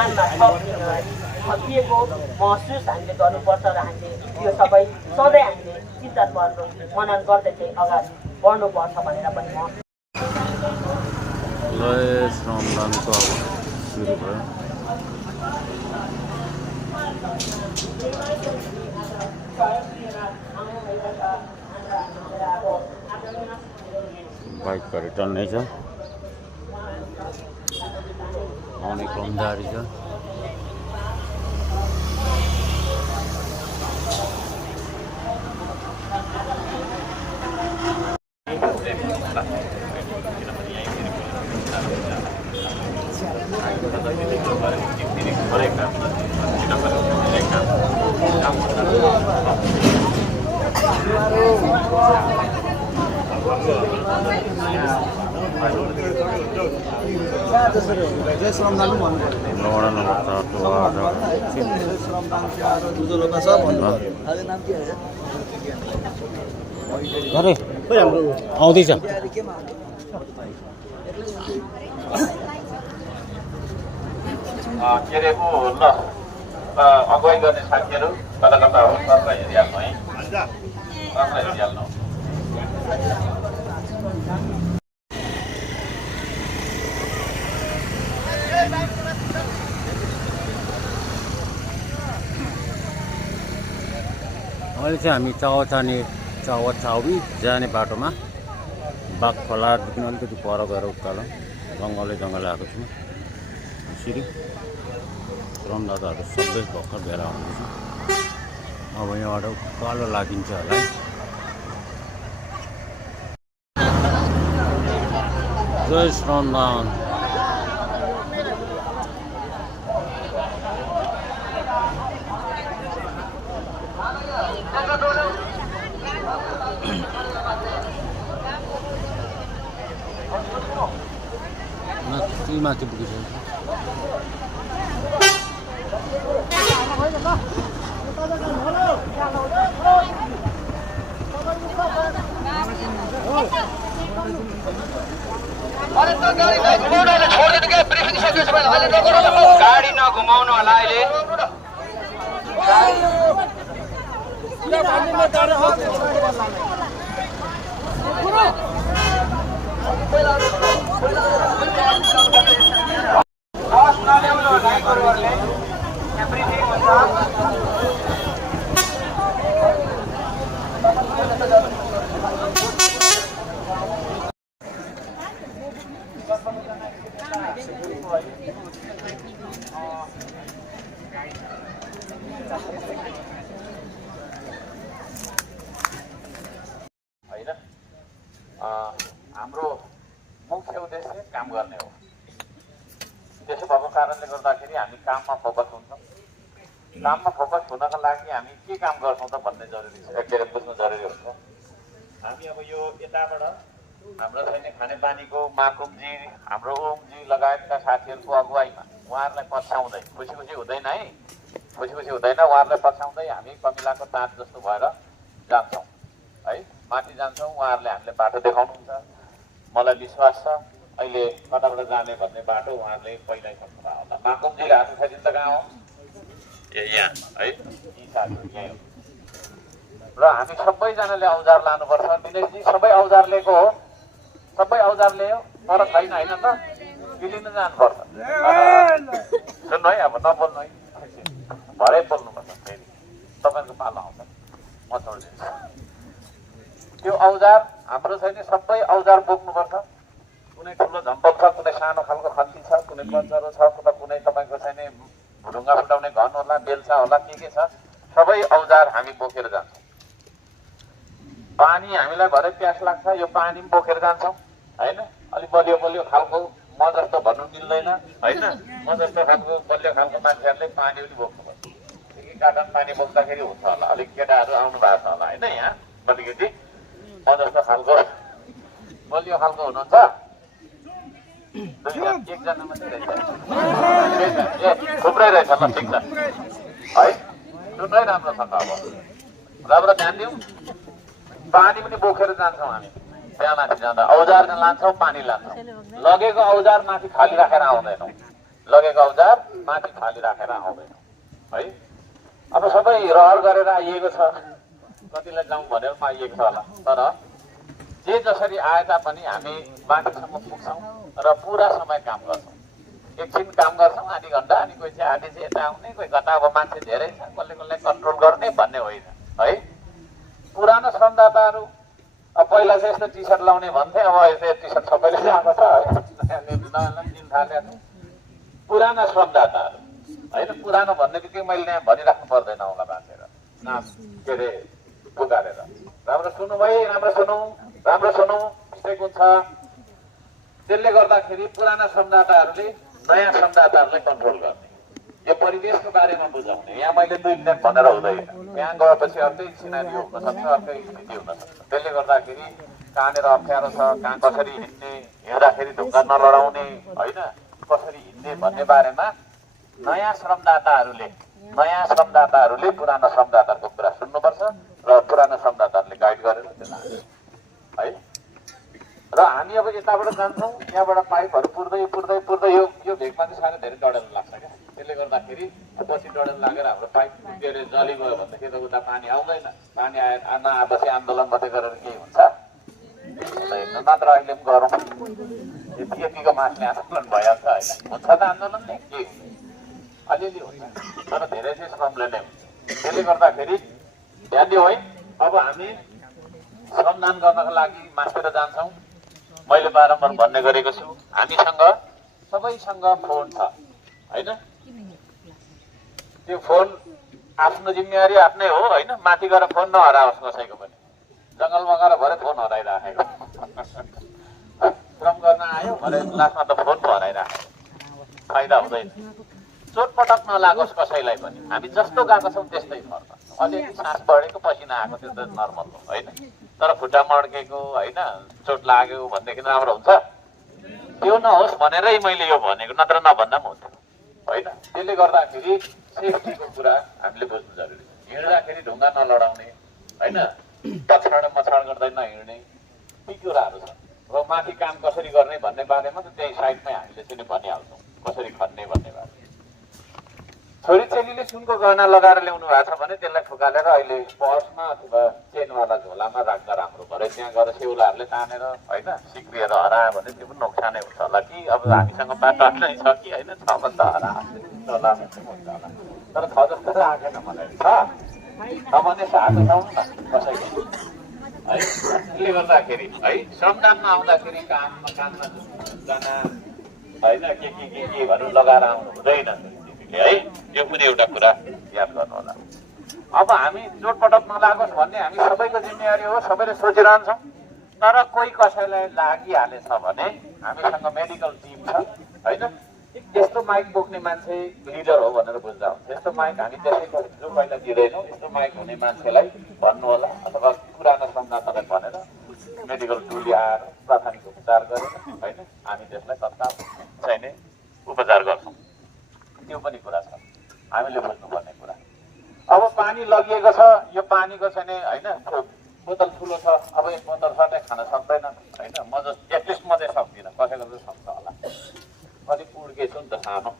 कानमा थपिएको महसुस हामीले गर्नुपर्छ र हामीले यो सबै सधैँ हामीले चिन्ता गर्नु मनन गर्दै चाहिँ अगाडि बढ्नुपर्छ भनेर पनि म श्रमदानको अब सुरु भयो। बाइकको रिटर्न नै छ, आउने क्रम जारी छ। आउँदैछ के अरे ऊ ल अगुवाई गर्ने साथीहरू कता कता हो सबलाई हेरिहाल्नु है, सबलाई हेरिहाल्नु। अहिले चाहिँ हामी चाउचाउबी जाने बाटोमा बाघ खोलादेखि अलिकति पर गएर उकालो जङ्गलै आएको छौँ। यसरी श्रमदाताहरू सबै भर्खर भेला हुँदैछ। अब यहाँबाट उकालो लागिन्छ होला है। जय श्रमदान। माथि पुगिसक्यो। गाडी नघुमाउनु होला अहिले। हाम्रो मुख्य उद्देश्य काम गर्ने हो। त्यसो भएको कारणले गर्दाखेरि हामी काममा फोकस हुन्छौँ। काममा फोकस हुनका लागि हामी के काम गर्छौँ त भन्ने जरुरी छ, के अरे बुझ्नु जरुरी हुन्छ। हामी अब यो यताबाट हाम्रो छैन खानेपानीको माकुमजी, हाम्रो ओमजी लगायतका साथीहरूको अगुवाईमा उहाँहरूलाई पछ्याउँदै खुसी हुँदैन है, खुसी हुँदैन। उहाँहरूलाई पछ्याउँदै हामी कमिलाको ताँत जस्तो भएर जान्छौँ है, माथि जान्छौँ। उहाँहरूले हामीले बाटो देखाउनुहुन्छ। मलाई विश्वास छ अहिले कताबाट जाने भन्ने बाटो उहाँहरूले पहिल्यै सक्नुभयो होला। माकुमजी हात उठाइदिनु त कहाँ हो? यहाँ है, यी साथीहरू यहीँ हो। र हामी सबैजनाले औजार लानुपर्छ। दिनेशजी सबै औजार लिएको हो, सबै औजार ल्यायो तर छैन होइन त, लिनु जानुपर्छ। सुन्नु है, अब नबोल्नु है, भरे बोल्नुपर्छ। फेरि तपाईँको पालो आउँछ, म छोडिदिन्छु। त्यो औजार हाम्रो छैन, सबै औजार बोक्नुपर्छ। कुनै ठुलो झम्पल छ, कुनै सानो खालको खन्ती छ, कुनै पन्चरो छ, कुनै तपाईँको छैन ढुङ्गा फुटाउने घन होला, बेल्चा होला, के छ, सबै औजार हामी बोकेर जान्छौँ। पानी हामीलाई भरे प्यास लाग्छ, यो पानी पनि बोकेर जान्छौँ होइन। अलिक बलियो खालको म जस्तो भन्नु मिल्दैन होइन, म जस्तो खालको बलियो खालको मान्छेहरूले पानी पनि बोक्नुपर्छ। एक कार्टन पानी बोक्दाखेरि हुन्छ होला। अलिक केटाहरू आउनु भएको छ होला होइन यहाँ बलिकेटी, म जस्तो खालको बलियो खालको हुनुहुन्छ। एकजना मात्रै रहेछ, थुप्रै रहेछ ल, ठिक छ है, सुन्नै राम्रो छ त। अब राम्रो ध्यान दिउँ। पानी पनि बोकेर जान्छौँ हामी त्यहाँ माथि जाँदा। औजार लान्छौँ, पानी लान्छौँ। लगेको औजार माथि खाली राखेर आउँदैनौँ। लगेको औजार माथि फालिराखेर आउँदैन है। अब सबै रहर गरेर आइएको छ, कतिलाई जाउँ भनेर आइएको छ होला, तर जे जसरी आए तापनि हामी माथिसम्म पुग्छौँ र पुरा समय काम गर्छौँ। एकछिन काम गर्छौँ आधी घन्टा, अनि कोही चाहिँ आधी चाहिँ यता आउने, कोही कता अब मान्छे धेरै छ, कसले कसलाई कन्ट्रोल गर्ने भन्ने होइन है। पुरानो श्रमदाताहरू अब पहिला चाहिँ यस्तो टी सर्ट लाउने भन्थे, अब यस्तो टी सर्ट सबैले लगाएको छ है, नयाँ दिन थालेको छ। पुराना श्रमदाताहरू होइन, पुरानो भन्ने बित्तिकै मैले यहाँ भनिराख्नु पर्दैन होला बाँचेर नाम के अरे पुकारेर। राम्रो सुन्नु भाइ, राम्रो सुनौ, मिस्टेक हुन्छ। त्यसले गर्दाखेरि पुराना श्रमदाताहरूले नयाँ श्रमदाताहरूलाई कन्ट्रोल गर्ने, यो परिवेशको बारेमा बुझाउने। यहाँ मैले 2 मिनट भनेर हुँदैन, यहाँ गएपछि अर्कै सिनारियो हुनसक्छ, अर्कै स्थिति हुनसक्छ। त्यसले गर्दाखेरि कहाँनिर अप्ठ्यारो छ, कहाँ कसरी हिँड्ने, हिँड्दाखेरि ढुङ्गा नलडाउने होइन, कसरी हिँड्ने भन्ने बारेमा नयाँ श्रमदाताहरूले पुरानो श्रमदाताहरूको कुरा सुन्नुपर्छ र पुरानो श्रमदाताहरूले गाइड गरेर त्यसलाई है। र हामी अब यताबाट जान्छौँ, यहाँबाट पाइपहरू पुर्दै यो भेगमा चाहिँ साह्रै धेरै डढेलो लाग्छ क्या। त्यसले गर्दाखेरि पछि डढेलो लागेर हाम्रो पाइप के अरे जली गयो भनेदेखि त उता पानी आउँदैन। पानी नआएपछि आन्दोलन मात्रै गरेर केही हुन्छ नत्र अहिले पनि गरौँ, यतिको मासले आन्दोलन भइहाल्छ होइन। हुन्छ त आन्दोलन नै के अलिअलि हुन्छ, तर धेरै चाहिँ श्रमले नै हुन्छ। त्यसले गर्दाखेरि ध्यान दियो है। अब हामी श्रमदान गर्नको लागि मास्तिर जान्छौँ। मैले बारम्बार भन्ने गरेको छु, हामीसँग सबैसँग फोन छ होइन। त्यो फोन आफ्नो जिम्मेवारी आफ्नै हो होइन। माथि गएर फोन नहराओस् कसैको पनि, जङ्गलमा गएर भरे फोन हराइराखेको श्रम गर्न आयो भने लास्टमा त फोन पो हराइराखेको, फाइदा हुँदैन। चोटपटक नलागोस् कसैलाई पनि। हामी जस्तो गएको छौँ त्यस्तै फर्क। अलिअलि सास बढेको, पसिना आएको त्यो त नर्मल हो होइन, तर खुट्टा मड्केको होइन, चोट लाग्यो भनेदेखि राम्रो हुन्छ। त्यो नहोस् भनेरै मैले यो भनेको, नत्र नभन्दा पनि हुन्छ होइन। त्यसले गर्दाखेरि सेफ्टीको कुरा हामीले बुझ्नु जरुरी छ। हिँड्दाखेरि ढुङ्गा नलडाउने होइन, पछाड गर्दै नहिँड्ने, ती कुराहरू छ। र माथि काम कसरी गर्ने भन्ने बारेमा त त्यही साइडमै हामीले चाहिँ भनिहाल्छौँ, कसरी खन्ने भन्ने बारे। छोरीचेलीले सुनको गहना लगाएर ल्याउनु भएको छ भने त्यसलाई फुकालेर अहिले पर्समा अथवा चेनवाला झोलामा राख्दा राम्रो। भरे त्यहाँ गएर सेउलाहरूले तानेर होइन सिक्रिएर हरायो भने त्यो पनि नोक्सानै हुन्छ होला कि। अब हामीसँग बाटो नै छ कि होइन, छ भने त हरायो चलामा चाहिँ हुन्छ होला, तर छ जस्तो चाहिँ आएन मलाई छ भने साथो नहुँ न कसैको है। त्यसले गर्दाखेरि है श्रमदानमा आउँदाखेरि काममा जाना होइन के भनेर लगाएर आउनु हुँदैन है। यो पनि एउटा कुरा याद गर्नु होला। अब हामी चोटपटक नलागोस् भन्ने हामी सबैको जिम्मेवारी हो, सबैले सोचिरहन्छौँ। तर कोही कसैलाई लागिहालेछ भने हामीसँग मेडिकल टिम छ होइन। यस्तो माइक बोक्ने मान्छे लिडर हो भनेर बुझ्दा हुन्छ। यस्तो माइक हामी त्यसै जो पहिला दिँदैनौँ, यस्तो माइक हुने मान्छेलाई भन्नु होला, अथवा पुरानो संस्थालाई भनेर मेडिकल टुल ल्याएर प्राथमिक उपचार गरेर होइन हामी त्यसलाई तत्काल चाहिने उपचार गर्छौँ। त्यो पनि कुरा छ हामीले बुझ्नुपर्ने कुरा। अब पानी लगिएको छ, यो पानीको चाहिँ नि होइन बोतल ठुलो छ, अब एक बोतल सट्टै खान सक्दैन होइन। म जस्तो एटलिस्ट म चाहिँ सक्दिनँ, कसैको चाहिँ सक्छ होला, अलिक उड्केछु नि त सानो।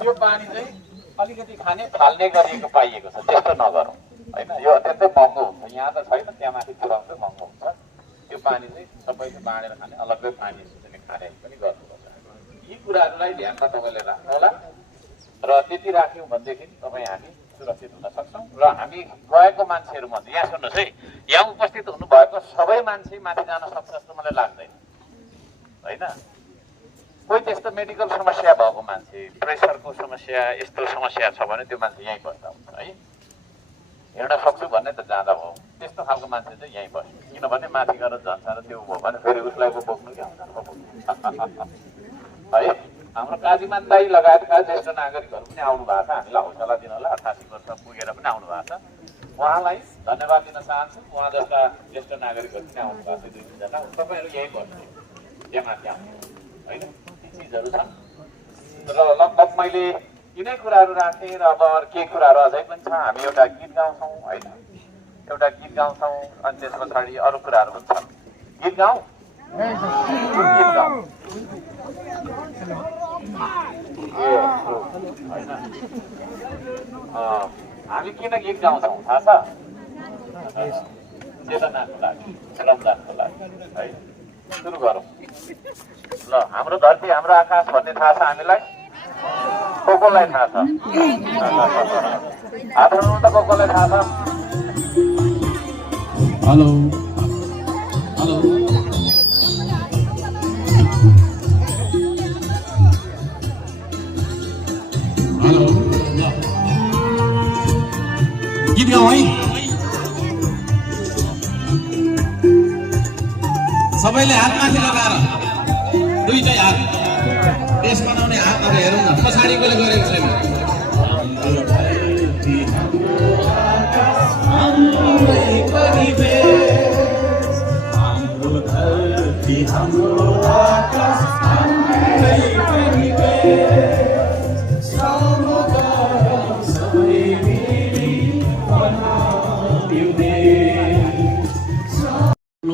यो पानी चाहिँ अलिकति खाने फाल्ने गरिएको पाइएको छ, त्यस्तो नगरौँ होइन। यो अत्यन्तै महँगो हुन्छ, यहाँ त छैन, त्यहाँ माथि पुऱ्याउँदै महँगो हुन्छ। यो पानी चाहिँ सबैले बाँडेर खाने, अलग्गै पानी खाने पनि गर्नुपर्छ। यी कुराहरूलाई ध्यानमा तपाईँले राख्नु होला र त्यति राख्यौँ भनेदेखि तपाईँ हामी सुरक्षित हुन सक्छौँ। र हामी गएको मान्छेहरूमध्ये यहाँ सुन्नुहोस् है, यहाँ उपस्थित हुनुभएको सबै मान्छे माथि जान सक्छ जस्तो मलाई लाग्दैन होइन। कोही त्यस्तो मेडिकल समस्या भएको मान्छे, प्रेसरको समस्या, यस्तो समस्या छ भने त्यो मान्छे यहीँ बस्दा हुन्छ है। हिँड्न सक्छु भन्ने त जाँदा भयो, त्यस्तो खालको मान्छे चाहिँ यहीँ बस्यो। किनभने माथि गएर जान्छ र त्यो भयो भने फेरि उसलाई पो बोक्नु क्या है। हाम्रो काजीमान दाई लगायतका ज्येष्ठ नागरिकहरू पनि आउनु भएको छ, हामीलाई हौसला दिनलाई 88 वर्ष पुगेर पनि आउनु भएको छ। उहाँलाई धन्यवाद दिन चाहन्छु। उहाँ जस्ता ज्येष्ठ नागरिकहरू पनि आउनु भएको छ, 2-3 जना। तपाईँहरू यहीँ बस्ने, त्यहाँ माथि आउनु होइन। ती चिजहरू छन् र लगभग मैले यिनै कुराहरू राखेँ। र अब के कुराहरू अझै पनि छ। हामी एउटा गीत गाउँछौँ होइन, एउटा गीत गाउँछौँ, अनि त्यस पछाडि अरू कुराहरू पनि छन्। गीत गाउँ, गीत गाउँ। हामी किन गीत गाउँछौँ थाहा छ? चेतनाको लागि, श्रमदानको लागि है। सुरु गरौँ ल। हाम्रो धरती हाम्रो आकाश भन्ने थाहा छ हामीलाई? कोलाई थाहा छ? हात उठाउनु त कोलाई थाहा छ? हेलो हेलो हेलो गीत गाउँ है सबैले हात माथि लगाएर दुईटै हात देश बनाउने हातहरू हेरौँ न पछाडिकोले गरेको छैन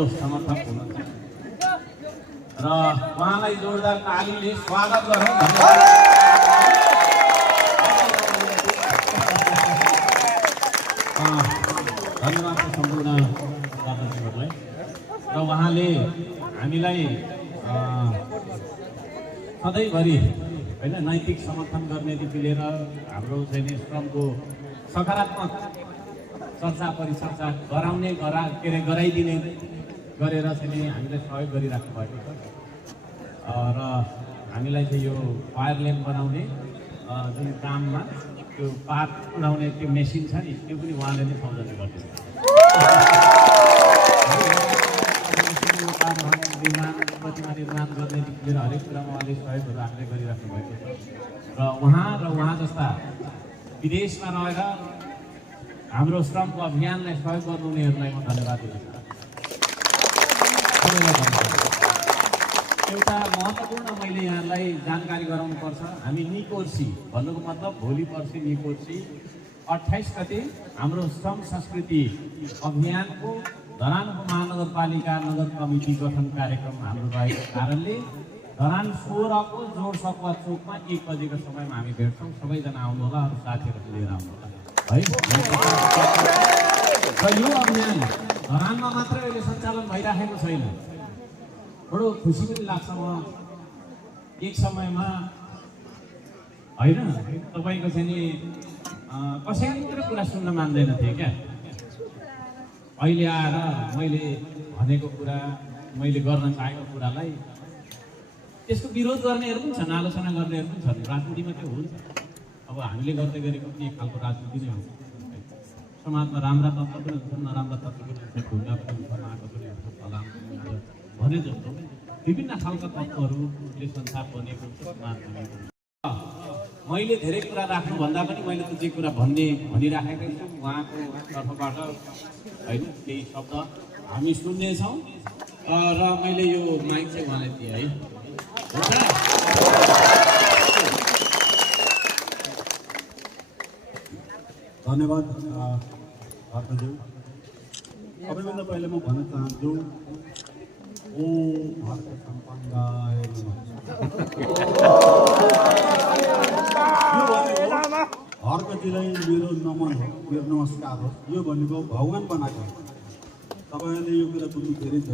समर्थक हुनुहुन्छ र उहाँलाई जोरदार तालीले स्वागत गरौँ। धन्यवाद सम्पूर्ण दर्शकहरूलाई र उहाँले हामीलाई सधैँभरि होइन नैतिक समर्थन गर्नेदेखि लिएर हाम्रो चाहिँ श्रमको सकारात्मक चर्चा परिचर्चा गराउने गराइदिने गरेर चाहिँ हामीलाई सहयोग गरिराख्नु भएको छ र हामीलाई चाहिँ यो फायर लेन बनाउने जुन काममा त्यो पात उडाउने त्यो मेसिन छ नि त्यो पनि उहाँले नै सौजन्य गरिदिन्छ। निर्माण प्रतिमा निर्माण गर्नेदेखि लिएर हरेक कुरामा उहाँले सहयोगहरू हामीले गरिराख्नु भएको छ र उहाँ जस्ता विदेशमा रहेर हाम्रो श्रमको अभियानलाई सहयोग गर्नुहुनेहरूलाई म धन्यवाद दिन चाहन्छु। एउटा महत्त्वपूर्ण मैले यहाँलाई जानकारी गराउनुपर्छ। हामी निकोर्सी भन्नुको मतलब भोलि पर्सि निकोर्सी 28 गते हाम्रो श्रम संस्कृति अभियानको धरान उपमहानगरपालिका नगर कमिटी गठन कार्यक्रम हाम्रो रहेको कारणले धरान 16 को जोडसकुवा चोकमा 1 बजेको समयमा हामी भेट्छौँ। सबैजना आउनुहोला, अरू साथीहरू लिएर आउनुहोला है। र यो अभियान धरानमा मात्रै अहिले सञ्चालन भइराखेको छैन। बडो खुसी पनि लाग्छ। म एक समयमा होइन तपाईँको चाहिँ नि कसैले मेरो कुरा सुन्न मान्दैन थिएँ क्या। अहिले आएर मैले भनेको कुरा, मैले गर्न चाहेको कुरालाई त्यसको विरोध गर्नेहरू पनि छन्, आलोचना गर्नेहरू पनि छन्। राजनीतिमा त्यो हुन्छ। अब हामीले गर्दै गरेको पनि एक खालको राजनीति नै हुन्छ। समाजमा राम्रा तत्त्व पनि हुन्छन्, नराम्रा तत्त्व पनि हुन्छ, ढुङ्गा पनि हुन्छ, माटो पनि हुन्छ, फलाम पनि हुन्छ भने जस्तो विभिन्न खालका तत्त्वहरूले संसार बनेको हुन्छ, समाज बनेको हुन्छ। मैले धेरै कुरा राख्नुभन्दा पनि मैले त जे कुरा भनिराखेकै छु उहाँको तर्फबाट होइन केही शब्द हामी सुन्नेछौँ र मैले यो माइक चाहिँ उहाँलाई दिएँ है। धन्यवाद भारतज्यू। सबैभन्दा पहिला म भन्न चाहन्छु ओ भारत सम्पन्नलाई हर्कजीलाई मेरो नमन हो, मेरो नमस्कार हो। यो भनेको भगवान् बनाएको। तपाईँहरूले यो कुरा बुझ्नु धेरै छ।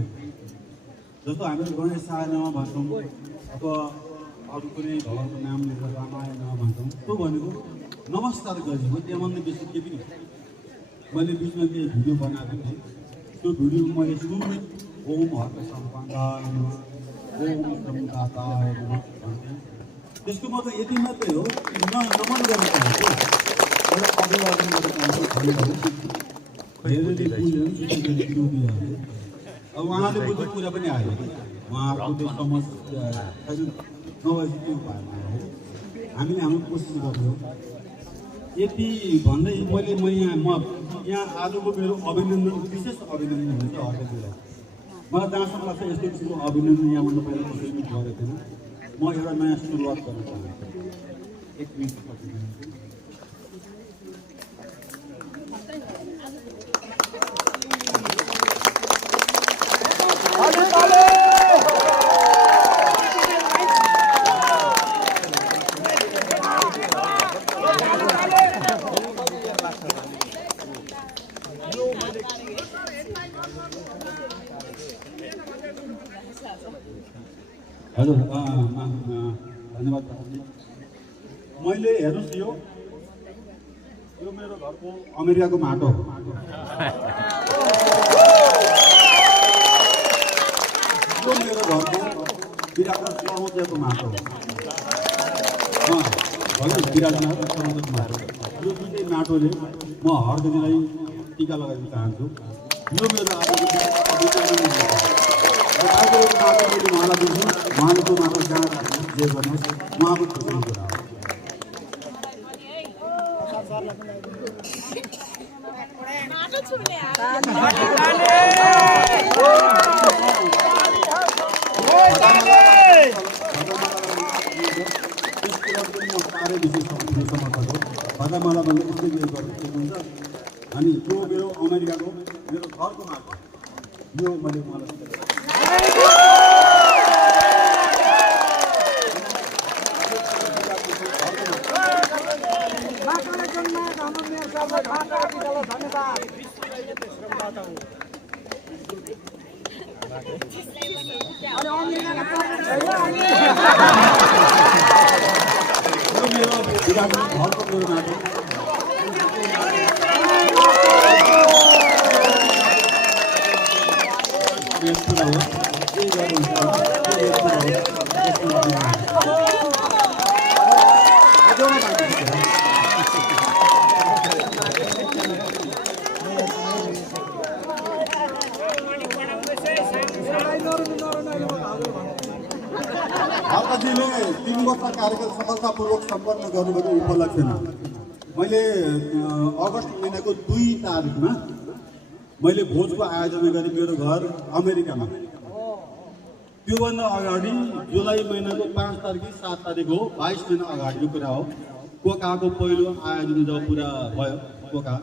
जस्तो हामीले गणेश सायनमा भन्छौँ अथवा अरू कुनै भगवान्को नाम लिएर रामायणमा भन्छौँ, त्यो भनेको नमस्कार गरेको। त्यहाँभन्दा बेसी के पनि मैले बिचमा केही भिडियो बनाएको थिएँ। त्यो भिडियो मैले सुन्ने ओम हर्क सम्पन्नाय नमः, ओम सम्दाताय नमः भन्थेँ। त्यसको मतलब यति मात्रै हो नमन गर्न चाहन्छु, एउटा अभिवादन गर्न चाहन्छु भन्नुभयो। धेरैले बुझ्यो। अब उहाँले बुझ्ने कुरा पनि आयो। उहाँहरूको त्यो समस्या नभएपछि के भएन है। हामीले हाम्रो कोसिस गऱ्यौँ। यति भन्दै म यहाँ आजको मेरो अभिनन्दन, विशेष अभिनन्दन हुन्छ हर्कजीलाई। मलाई जहाँसम्म लाग्छ यस्तो किसिमको अभिनन्दन यहाँभन्दा पहिला कसैले गरेको थिएन। म एउटा नयाँ सुरुवात गर्न चाहन्छु। एक मिनट हजुर धन्यवाद प्रधानजी। मैले हेर्नुहोस् यो मेरो घरको अमेरिकाको माटो हो। यो मेरो घरको विराटनगर चौरमचेको माटो हो। होइन विराटनगर चौरमचेको माटो। यो दुईटै माटोले म हरदिनलाई टिका लगाउन चाहन्छु। यो मेरो आजको माटो मैले उहाँलाई दिन्छु। उहाँले त्यो माटो जहाँ राख्नु जे गर्नुहोस् उहाँको खुसीको कुरा हो। खदामाला भन्ने यस्तै उयो गर्नु हुन्छ। अनि त्यो मेरो अमेरिकाको मेरो घरको माटो यो मैले उहाँलाई घरको मेरो माटो हालकाजीले 3 वर्ष कार्यकाल सफलतापूर्वक सम्पन्न गर्नुभएको उपलक्ष्यमा मैले अगस्त महिनाको 2 तारिकमा मैले भोजको आयोजना गरेँ मेरो घर अमेरिकामा। त्योभन्दा अगाडि जुलाई महिनाको 5 तारिक 7 तारिक हो, 22 महिना अगाडिको कुरा हो। कोकाको पहिलो आयोजना जब पुरा भयो कोका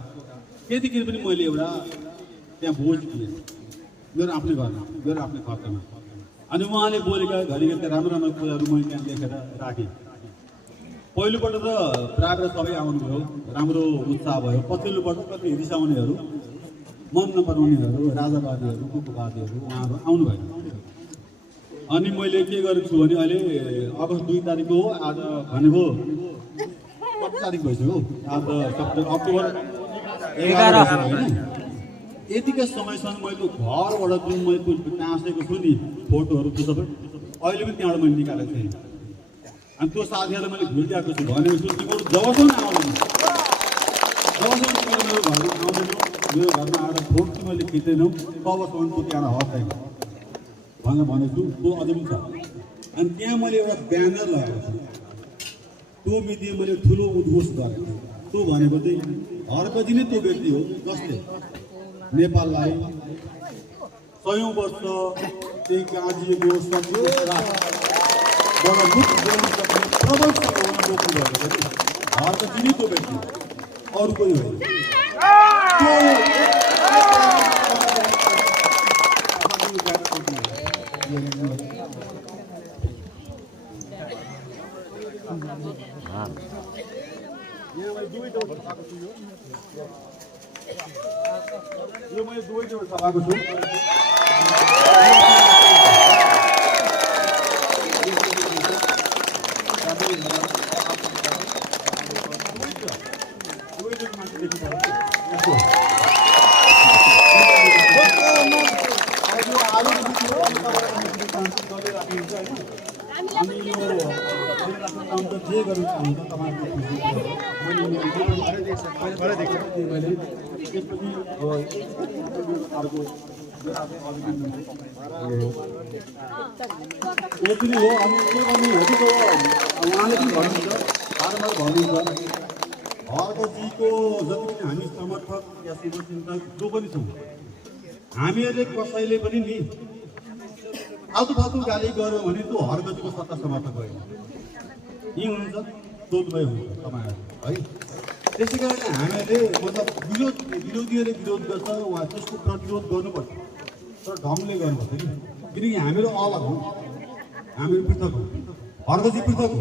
त्यतिखेर पनि मैले एउटा त्यहाँ भोज दिएँ मेरो आफ्नै घरमा मेरो आफ्नै खर्चमा। अनि उहाँले बोलेका घरिघरि राम्रो राम्रो कुराहरू मैले त्यहाँ लेखेर राखेँ। पहिलोपल्ट त प्रायः सबै आउनुभयो, राम्रो उत्साह भयो। पछिल्लोपल्ट कति रिसाउनेहरू मन नपराउनेहरू राजावादीहरू कुकुवादीहरू उहाँहरू आउनुभयो। अनि मैले के गरेको छु भने अहिले अगस्त 2 तारिक हो, आज भनेको 7 तारिक भइसक्यो। आज अक्टोबर 11 होइन। यतिकै समयसम्म मैले घरबाट जुन मैले टाँसेको छु नि फोटोहरू त्यो सबै अहिले पनि त्यहाँबाट मैले निकालेको थिएँ। अनि त्यो साथीहरूलाई मैले भुलिरहेको छु भनेको छु तिमीहरू जबसम्म आउँदैन जबसम्म तिमीहरू मेरो घरमा आउँदैनौ मेरो घरमा आएर फोटो मैले खिच्दैनौ तबसम्म त्यो त्यहाँ हक छैन भनेर भनेको छु। त्यो अझै पनि छ। अनि त्यहाँ मैले एउटा ब्यानर लगाएको छु। त्यो मिति मैले ठुलो उद्घोष गरेको छु। त्यो भनेको चाहिँ हरकजी नै त्यो व्यक्ति हो जसले नेपाललाई 100औं वर्ष त्यही गाजिएको प्रबल सम्भावना रोक्नु भएको छ। हरकजी नै त्यो व्यक्ति अरू कोही होइन। यो मैले दुवैचोटि सभाको छु। जे गर्नु चाहन्छ तपाईँको यति नै हो। अनि के गर्नु हेरेको उहाँले पनि भन्नुहुन्छ बारम्बार भन्नुहुन्छ हरकजीको जति पनि हामी समर्थक या शुभचिन्तक जो पनि छौँ हामीहरूले कसैले पनि नि आलतु फाल्तु गाली गऱ्यो भने त्यो हरकजीको सत्ता समर्थक होइन। यी हुनुहुन्छ सोध्दै हुन्छ तपाईँहरू है। त्यसै कारण हामीहरूले मतलब विरोधीहरूले विरोध गर्छ वा त्यसको प्रतिरोध गर्नुपर्छ तर ढङ्गले गर्नुपर्छ कि किनकि हामीहरू अलग हौँ हामीहरू पृथक हौँ। हरकजी पृथक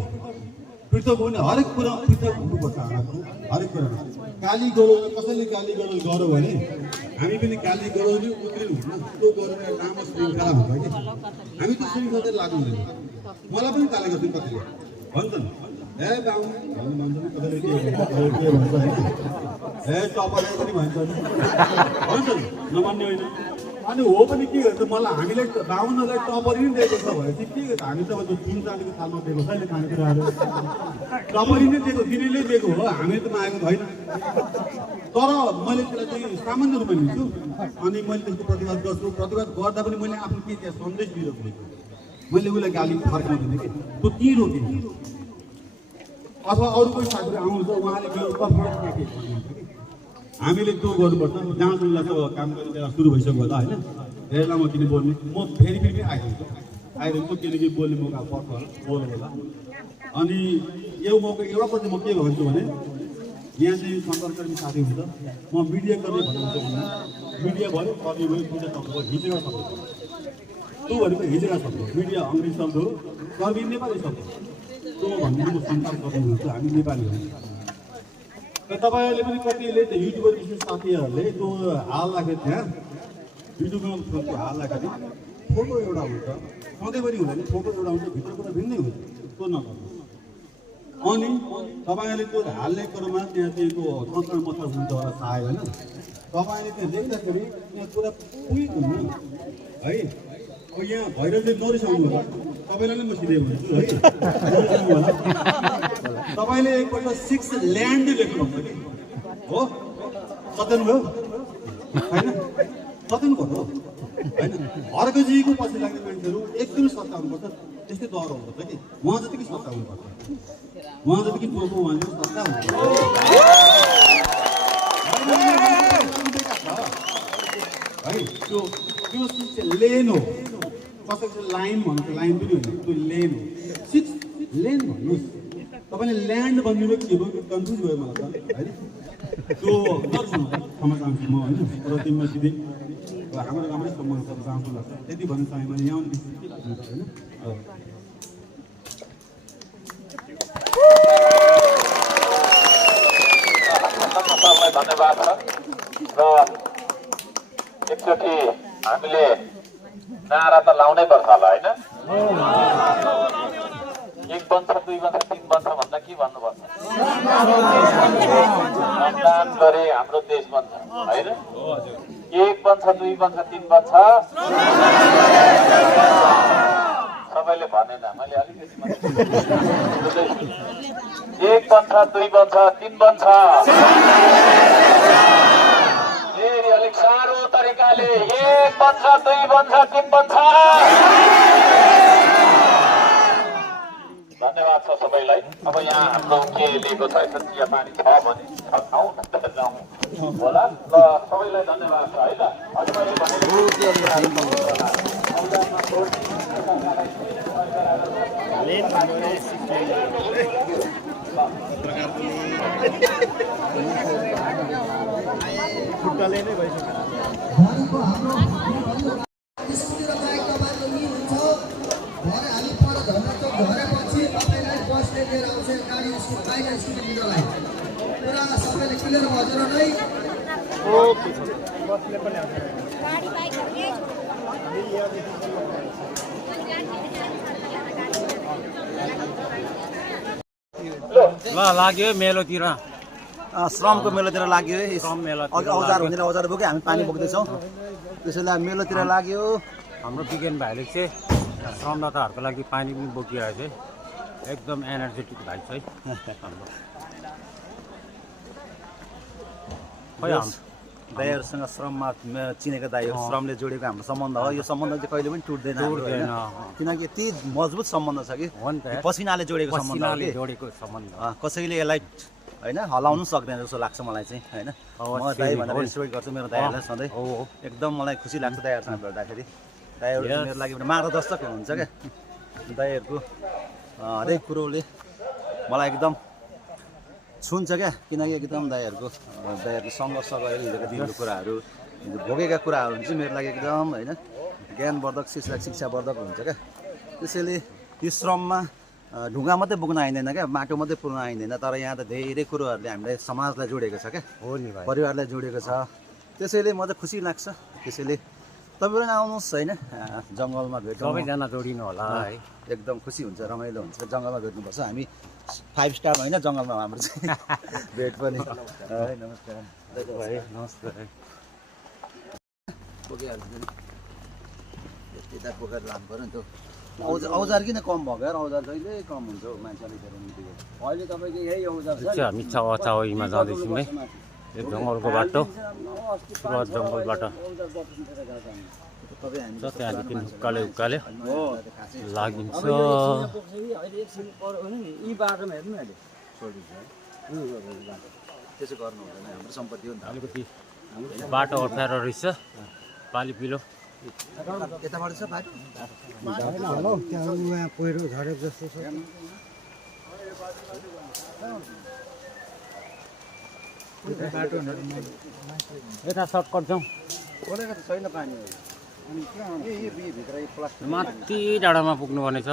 हो भने हरेक कुरा पृथक हुनुपर्छ। हामीहरू हरेक कुरामा गाली गरोज कसैले गाली गरोज गर्यो भने हामी पनि गाली गरोज उत्रिनु हुन्न। त्यो गरेर लामो श्रृङ्खला हुन्छ कि हामी त्यो श्रृङ्खला लाग्नु हुँदैन। मलाई पनि गाली गर्छन् कतिले भन्छन् ए बाबु भन्नु भन्छन् कसैले के भन्छ ए टपरले पनि भन्छन् नमान्ने होइन अनि हो पनि के गर्छ मलाई हामीले बाहुनलाई टपरी नै दिएको छ भने चाहिँ के गर्छ हामी त त्यो 3 चालीको सालमा दिएको छैन खानेकुराहरू टपरी नै दिएको दिनेले दिएको हो हामीले त मागेको छैन तर मैले त्यसलाई चाहिँ सामान्य रूपमा लिन्छु अनि मैले त्यसको प्रतिवाद गर्छु प्रतिवाद गर्दा पनि मैले आफ्नो के त्यहाँ सन्देश दिएको मैले उसलाई गाली फर्काउँदिनँ कि त्यो ती रोकिन्छ अथवा अरू कोही साथीहरू आउनुहुन्छ उहाँले मेरो तर्फबाट के भन्नुहुन्छ कि हामीले त्यो गर्नुपर्छ जहाँ सुन्दा त काम गर्ने सुरु भइसक्यो होला होइन हेर्ला म किन बोल्ने म फेरि आइरहन्छु किनकि बोल्ने मौका पर्छ होला बोल्नु होला अनि यो मौका एउटा पछि म के भन्छु भने यहाँ चाहिँ सञ्चारकर्मी साथी हुन्छ म मिडिया गर्ने भन्नुहुन्छ भने मिडिया भयो कवि भयो दुईवटा शब्द भयो हिजरा शब्द त्यो भनेको हिजरा शब्द मिडिया अङ्ग्रेजी शब्द हो कवि नेपाली शब्द त्यो भन्नु सञ्चार गर्नुहुन्छ हामी नेपाली हो र तपाईँहरूले पनि कतिले त युट्युबर विशेष साथीहरूले त्यो हाल्दाखेरि त्यहाँ युट्युबमा फोटो हाल्दाखेरि फोटो एउटा हुन्छ सधैँभरि हुँदैन फोटो एउटा हुन्छ भित्र कुरा भिन्नै हुन्छ त्यो नगर्नु अनि तपाईँहरूले त्यो हाल्ने कुरोमा त्यहाँ चाहिँ त्यो सन्तान मच्छर हुन्छ होला सायद होइन तपाईँले त्यहाँ देख्दाखेरि त्यहाँ पुरा पुइक हुनु है यहाँ भैरवले नरिसाउनु होला तपाईँलाई नै म सिधै भन्छु है नरिसाउनु होला तपाईँले एकपल्ट 6 ल्यान्ड लेख्नुहुन्छ कि हो सत्यन भयो होइन सत्यन भयो होइन अर्कजीको पछि लाग्ने मान्छेहरू एकदमै सत्ता हुनुपर्छ त्यस्तै डर हुनुपर्छ कि उहाँ जतिकै सत्ता हुनुपर्छ उहाँ जतिकै टोको उहाँले सत्ता हुनुपर्छ है त्यो चाहिँ लेन हो कसैको चाहिँ लाइन भन्छ लाइन पनि होइन त्यो लेन हो 6 लेन भन्नुहोस् तपाईँले ल्यान्ड भनिदिनु के भयो कन्फ्युज भयो मलाई त होइन त्यो गर्छु क्षमा चाहन्छु म होइन र तिमीमा सिधै हाम्रो राम्रै सम्बन्ध छ चाहन्छु लाग्छ त्यति भन्न चाहेँ मैले यहाँ होइन धन्यवाद छ र एकचोटि हामीले नारा त लाउनै पर्छ होला होइन 1 बन्छ 2 बन्छ 3 बन्छ भन्दा के भन्नुपर्छ मतदान गरे हाम्रो देश बन्छ होइन 1 बन्छ 2 बन्छ 3 बन्छ सबैले भनेन मैले अलिकति 1 बन्छ 2 बन्छ 3 बन्छ फेरि अलिक साह्रो तरिकाले 1 बन्छ 2 बन्छ 3 बन्छ धन्यवाद छ सबैलाई अब यहाँ हाम्रो के लिएको छ यसो चिया पानी छ भने खाउँ न त जाउँ होला ल सबैलाई धन्यवाद छ है त अनि मैले खुट्टाले नै भइसक्यो ल लाग्यो मेलोतिर श्रमको मेलोतिर लाग्यो है श्रम मेला औजार हुँदैन औजार बोक्यो हामी पानी बोक्दैछौँ त्यसैले मेलोतिर लाग्यो हाम्रो विज्ञान भाइले चाहिँ श्रमदाताहरूको लागि पानी पनि बोकिरहेको छ एकदम एनर्जेटिक भाइ छ है हाम्रो खै दाइहरूसँग श्रममा चिनेको दाइहरू श्रमले जोडेको हाम्रो सम्बन्ध हो यो सम्बन्ध चाहिँ कहिले पनि टुट्दैन किनकि यति मजबुत सम्बन्ध छ कि पसिनाले जोडेको सम्बन्ध हो कि जोडेको सम्बन्ध कसैले यसलाई होइन हलाउनु सक्दैन जस्तो लाग्छ मलाई चाहिँ होइन म दाइ भनेर रेस्पेक्ट गर्छु मेरो दाइहरूलाई सधैँ एकदम मलाई खुसी लाग्छ दाइहरूसँग भेट्दाखेरि दाइहरू मेरो लागि एउटा मार्गदर्शक हुनुहुन्छ क्या दाइहरूको हरेक कुरोले मलाई एकदम छुन्छ क्या किनकि एकदम दाइहरूले सङ्घर्ष गरेर हिजोको दिनको कुराहरू भोगेका कुराहरू चाहिँ मेरो लागि एकदम होइन ज्ञानवर्धक शिक्षावर्धक हुन्छ क्या त्यसैले यो श्रममा ढुङ्गा मात्रै बोक्न आइँदैन क्या माटो मात्रै पुर्न आइँदैन तर यहाँ त धेरै कुरोहरूले हामीलाई समाजलाई जोडेको छ क्या हो नि भाइ परिवारलाई जोडेको छ त्यसैले म चाहिँ खुसी लाग्छ त्यसैले तपाईँहरू पनि आउनुहोस् होइन जङ्गलमा भेटौँ सबैजना जोडिनु होला है एकदम खुसी हुन्छ रमाइलो हुन्छ जङ्गलमा भेट्नुपर्छ हामी 5 स्टार होइन जङ्गलमा हाम्रो चाहिँ भेट पनि है नमस्कार नमस्ते पुगिहाल्छ नि यता बोकेर लानु पऱ्यो नि त औजार किन कम भएको यार औजार जहिले कम हुन्छ हौ मान्छेले अहिले तपाईँको यही औजार छ हामी चावाचावैमा जाँदैछौँ है यो जङ्गलको बाटो पुरा जङ्गलबाट छ त्यहाँदेखि उकाले उकाले लागिन्छ यी बाटोमा हेर्नु न अहिले त्यसो गर्नु हुँदैन हाम्रो सम्पत्ति हो नि त अलिकति बाटो अप्ठ्यारो रहेछ पाली पिलो यताबाट छ बाटो पहिरो झरेको जस्तो छ यता सर्टकट जाउँ खोलेको त छैन पानी अनि भित्र प्लास्टिक माथि डाँडामा पुग्नुपर्ने छ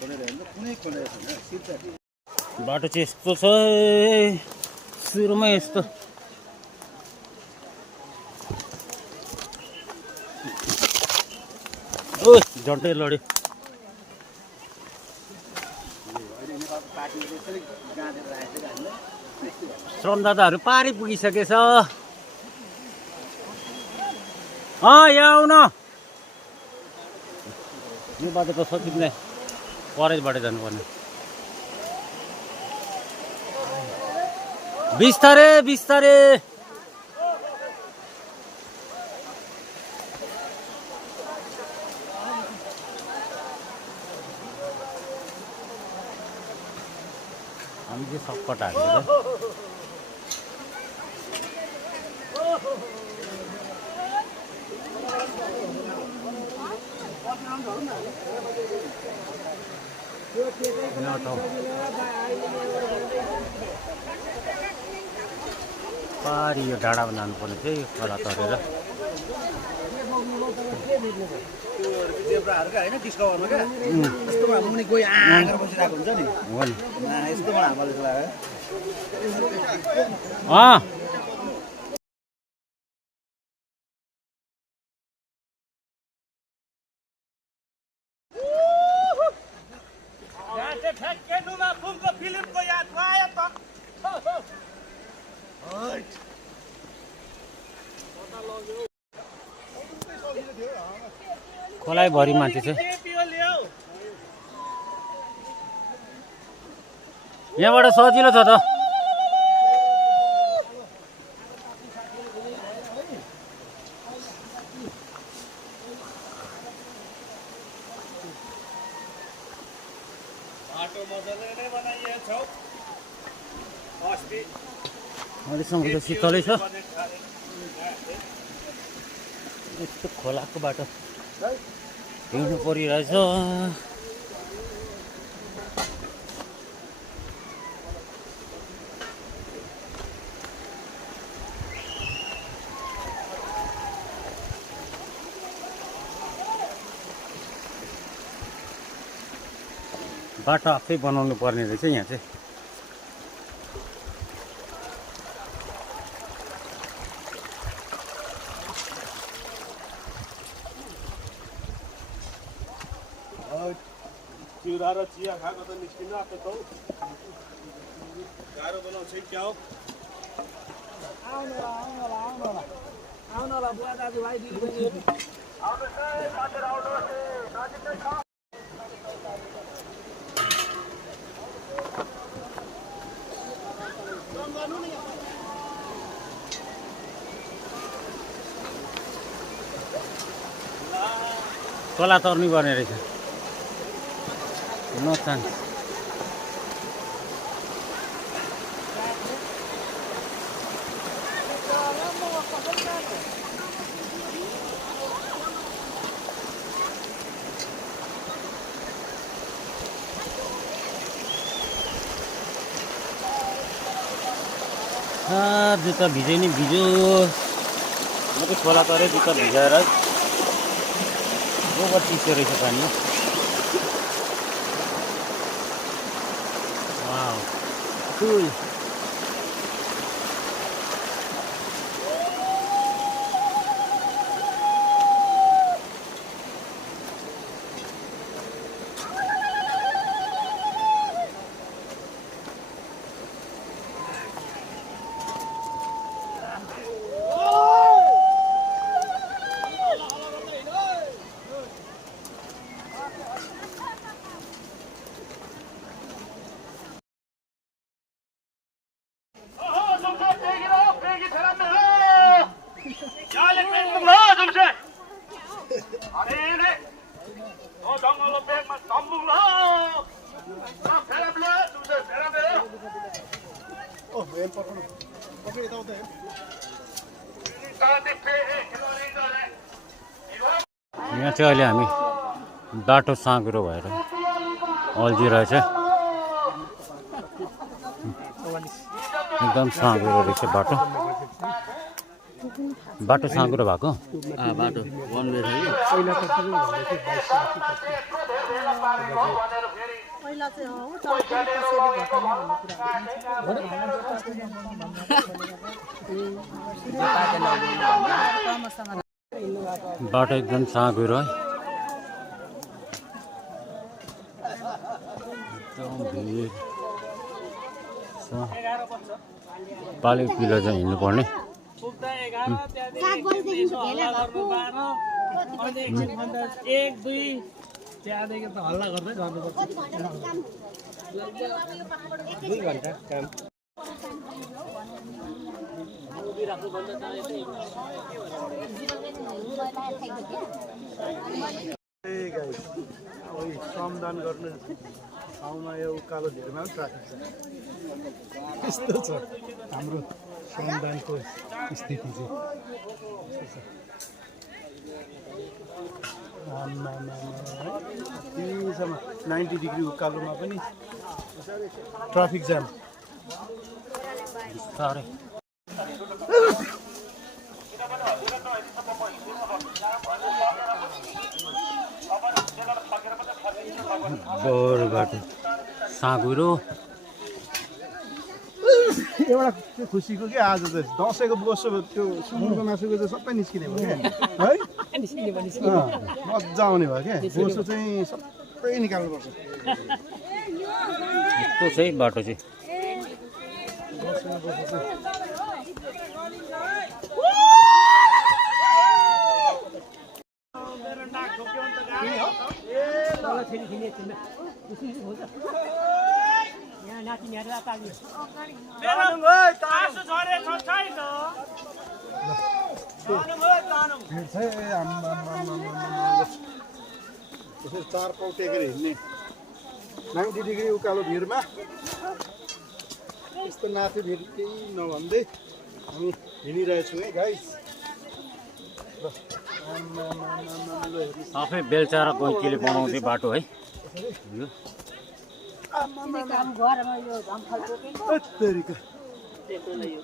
कुनै खोलेको छैन सिधा बाटो चाहिँ यस्तो छ सुरुमै यस्तो ओ झन्टै लड्यो श्रम दादाहरू पारी पुगिसकेछ यहाँ आउन यो बाटो त सचिव नै परेबाट जानुपर्ने बिस्तारै बिस्तारै हामी चाहिँ सक्कट हाल्छ पारी यो डाँडामा जानुपर्ने चाहिँ खोला तरेर जेब्राहरूको होइन डिस्कभरमा क्या यस्तोमा मुनि गई आँगेर बसिरहेको हुन्छ नि यस्तोमा हामीले लाग्यो खोलाइभरि मान्छे चाहिँ यहाँबाट सजिलो छ त अहिलेसम्म त शीतलै छ यस्तो खोलाको बाटो हिँड्नु परिरहेछ बाटो आफै बनाउनु पर्ने रहेछ यहाँ चाहिँ चिउरा र चिया खाएको त निस्किनु आएको त गाह्रो बनाउँछ क्या हो खोला तर्नु पर्ने रहेछ नो चान्स जुत्ता भिजै नि भिजो म चाहिँ खोला तरै जुत्ता भिजाएर गोबर चिसो रहेछ पानी वाउ कुल यहाँ चाहिँ अहिले हामी बाटो साँघुरो भएर अल्झिरहेछ। एकदम साँघुरो रहेछ बाटो। बाटो साँघुरो भएको बाटो वान वे थियो बाटो एकदम साँघुरो है। एकदम भिड छ। पालि किलो चाहिँ हिँड्नुपर्ने। श्रमदान गर्नु ठाउँमा यो उकालो भिडमा ट्राफिक छ। यस्तो छ हाम्रो श्रमदानको स्थिति चाहिँ। 90 डिग्री उकालोमा पनि ट्राफिक जाम। बरु बाटो साँघुरो। एउटा खुसीको कि आज चाहिँ दसैँको बोसो त्यो सुँगुरको मासुको चाहिँ सबै निस्किने भयो क्या है। मजा आउने भयो क्या। बोसो चाहिँ सबै निकाल्नुपर्छ। यस्तो छ है बाटो चाहिँ। त्यसरी 4 पाउ टेकेर हिँड्ने 90 डिग्री उकालो भिडमा यस्तो नाथे भिड केही नभन्दै हामी हिँडिरहेछौँ है गाइस। आफै बेलचा र गैँतीले बनाउँदै बाटो है यो।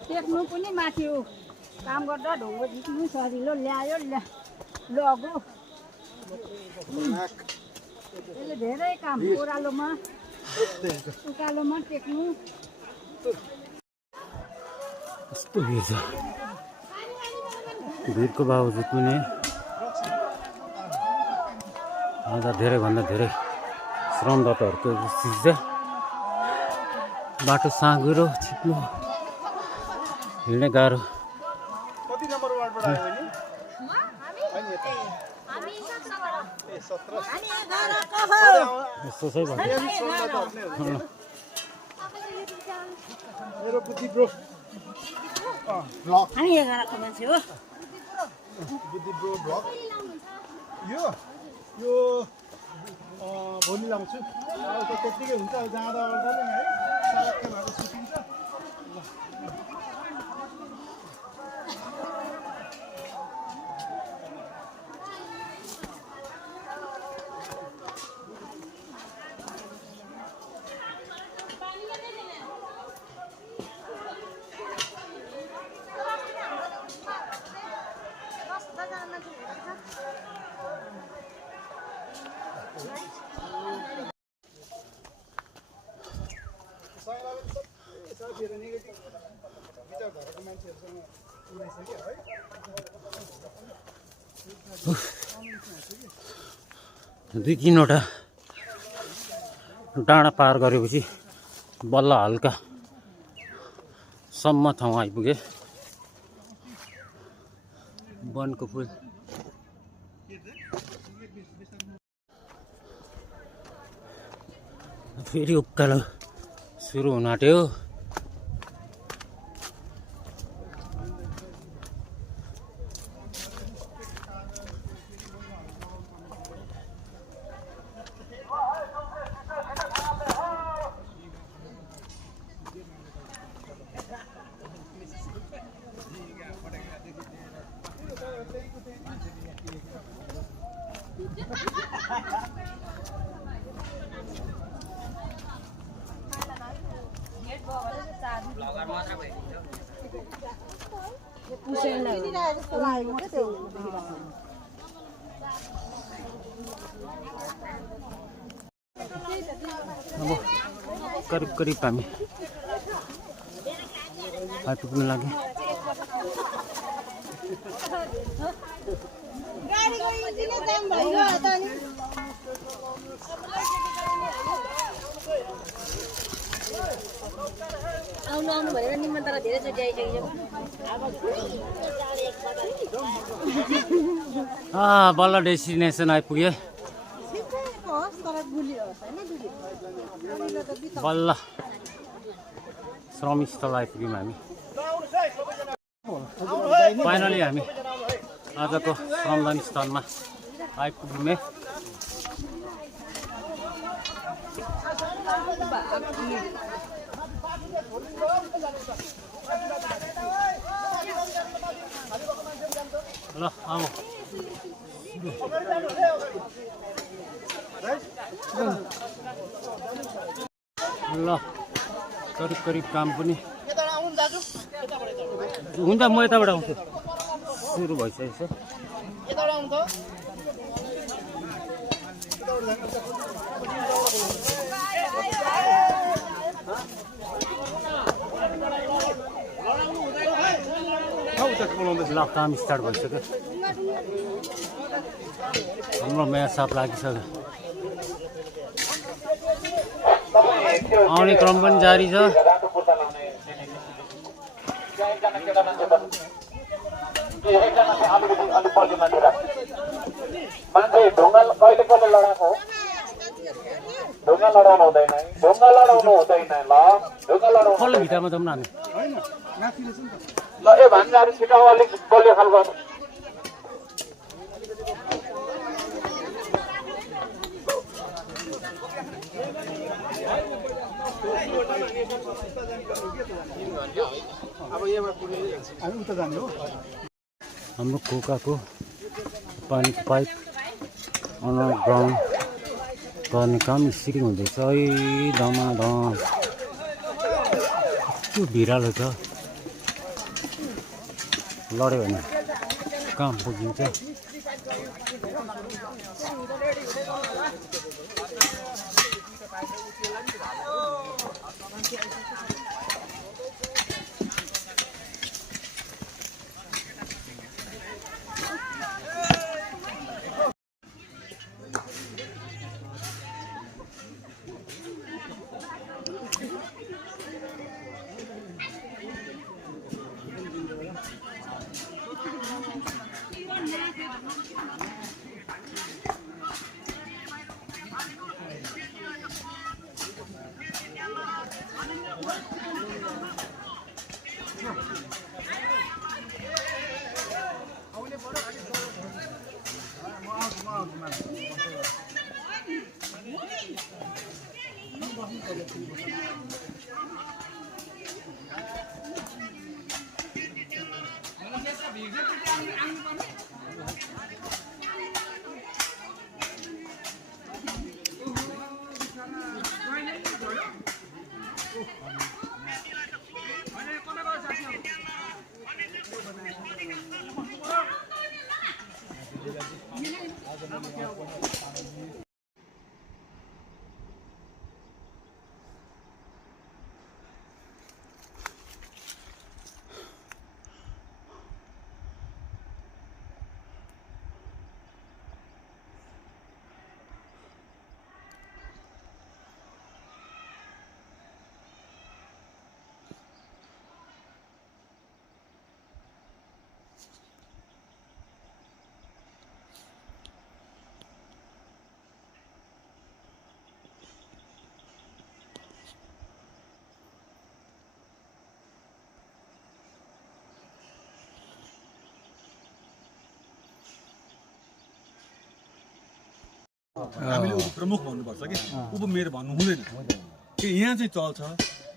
टेक्नु पनि माथि हो काम गर्दा ढुङ्गो झिक्नु सजिलो ल्यायो लगो यसले धेरै काम ओह्रालोमा उकालोमा टेक्नु। यस्तो भिड छ। भिडको बावजुद पनि आज धेरैभन्दा धेरै श्रमदाताहरूको स्थिति छ। बाटो साँघुरो छिप्लो हिँड्ने गाह्रो। कति नम्बर वार्डबाट आयो नि? यस्तो छ है बाटो। मेरो बुद्धि ब्रो ब्लक हामी 11 को मान्छे हो। बुद्धि ब्रो ब्लक यो भोलि लाउँछु। अब त त्यत्तिकै हुन्छ। अब जाँदा ओर्दा नै है सडककै भएर सुकिन्छ। विचारधाराको मान्छेहरूसँग उडाइसक्यो है। दुई तीनवटा डाँडा पार गरेपछि बल्ल हल्का सम्म ठाउँ आइपुगे। वनको फुल फेरि उकालो सुरु हुन आँट्यो। अब करिब करिब हामी आइपुग्न लाग्यो आउनु भनेर निमन्त्रणा धेरैचोटि आइसकिसक्यो बल्ल डेस्टिनेसन आइपुग्यो बल्ल श्रमस्थल आइपुग्यौँ हामी फाइनली हामी आजको श्रमदान स्थलमा आइपुग्यौँ ल अब ल करिब करिब काम पनि हुन्छ म यताबाट आउँछु सुरु भइसकेको छ ल काम स्टार्ट भइसक्यो हाम्रो मेयर साहब लागिसक्यो आउने क्रम पनि जारी छ मान्छे ढुङ्गा कहिले कहिले लडाएको ढुङ्गा लडाउनु हुँदैन ढुङ्गा लडाउनु हुँदैन ल ढुङ्गा लडाउनु कसले भित्तामा जाउँ न हामी ल ए भान्जाहरू छिटाउ अलिक बलियो खालको हाम्रो कोकाको पानीको पाइप अन्डरग्राउन्ड गर्ने काम यसरी हुँदैछ है धमाधम यस्तो भिरालो छ लड्यो भने काम पुगिन्छ हामीले उपप्रमुख भन्नुपर्छ कि उपमेयर भन्नु हुँदैन कि यहाँ चाहिँ चल्छ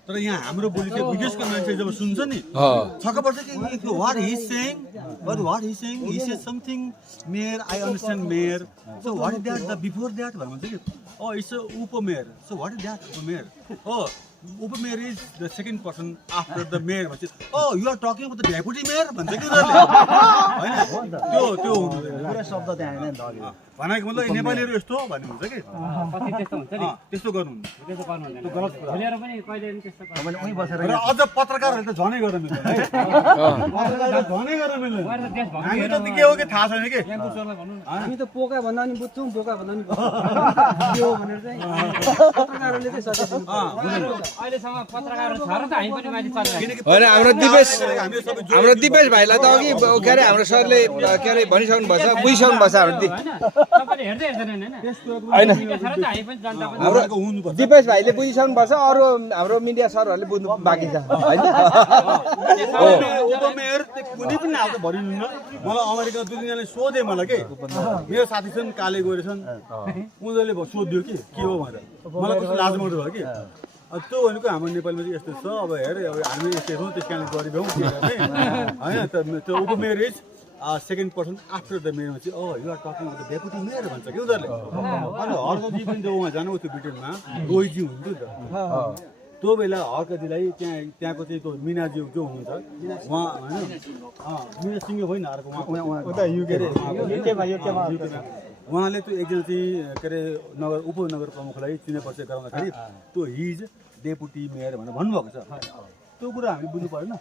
तर यहाँ हाम्रो बोली चाहिँ विदेशको मान्छे जब सुन्छ नि छक्क पर्छ कि what he saying he says something mayor I understand mayor so what is that the before that भनेर भन्छ कि इट्स अ उपमेयर सो वाट इज द्याट उपमेयर उपमेयर is the second person after the mayor भन्छ you are talking about the deputy mayor भन्छ कि उनीहरूले होइन त्यो पुरै शब्द त्यहाँ आएन नि त अघि भनेको मतलब नेपालीहरू यस्तो भन्ने हुन्छ कि त्यस्तो गर्नुहुन्न त्यो गलत कुरा तपाईँले उहीँ बसेर र अझ पत्रकारहरूले त झनै गर्न मिल्दैन है पत्रकारहरूले झनै गर्न मिल्दैन हामी त के हो कि थाहा छैन कि हामी त पोका भन्दा पनि बुझ्छौँ बोका भन्दा पनि के हो भनेर चाहिँ पत्रकारहरूले चाहिँ सचेत अहिलेसम्म पत्रकारहरू छ र त हामी पनि माथि चलिरहेको होइन हाम्रो दिपेश भाइलाई त अघि के अरे हाम्रो सरले के अरे भनिसक्नु भएको छ बुझिसक्नु भएको छ तपाईँले हेर्दै हेर्दैन होइन हामी पनि जनता पनि हाम्रो दिपेश भाइले बुझिसक्नु भएको छ अरू हाम्रो मिडिया सरहरूले बुझ्नु बाँकी छ होइन उपमेयर कुनै पनि आज भनिनुहुन्न मलाई अमेरिका दुई तिनजनाले सोधे मलाई के मेरो साथी छन् काले गएर छन् उनीहरूले सोधिदियो कि के हो भनेर मलाई कस्तो लाज मार्नु भयो कि त्यो भनेको हाम्रो नेपालमा चाहिँ यस्तो छ अब हेर अब हामी यस्तै छौँ त्यस कारणले गरिब हौँ होइन त्यो उपमेयर is second person after the मेयरमा चाहिँ you are talking about the deputy mayor भन्छ कि उनीहरूले अनि हर्कजी पनि त्यो उहाँ जानु त्यो ब्रिटेनमा ओइजी हुन्थ्यो नि त त्यो बेला हर्कजीलाई त्यहाँको चाहिँ त्यो मिनाज्यू जो हुनुहुन्छ उहाँ होइन मिना सिंह होइन अर्को उहाँले त्यो एकजना चाहिँ के अरे उपनगर प्रमुखलाई चिने परिचय गराउँदाखेरि त्यो हिज डेपुटी मेयर भनेर भन्नुभएको छ त्यो कुरा हामी बुझ्नु परेन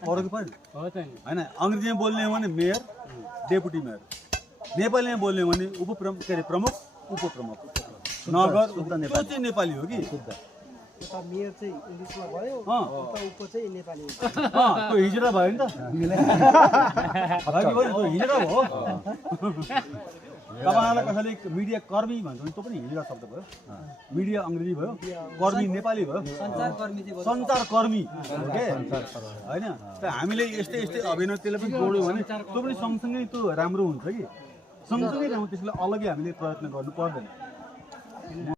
पढेको पऱ्यो होइन अङ्ग्रेजीमा बोल्ने हो भने मेयर डेपुटी मेयर नेपालीमा बोल्ने हो भने के अरे प्रमुख उपप्रमुख नगर त्यो चाहिँ नेपाली हो कि मेयर चाहिँ इङ्ग्लिसमा भयो उप चाहिँ नेपाली त्यो हिजरा भयो नि त हिजरा भयो तपाईँहरूलाई कसैले मिडिया कर्मी भन्छ भने त्यो पनि हिजरा शब्द भयो मिडिया अङ्ग्रेजी भयो कर्मी नेपाली भयो सञ्चारकर्मी के होइन हामीले यस्तै यस्तै अभिनेतालाई पनि जोड्यो भने त्यो पनि सँगसँगै त्यो राम्रो हुन्छ कि सँगसँगै त्यसलाई अलग्गै हामीले प्रयत्न गर्नु पर्दैन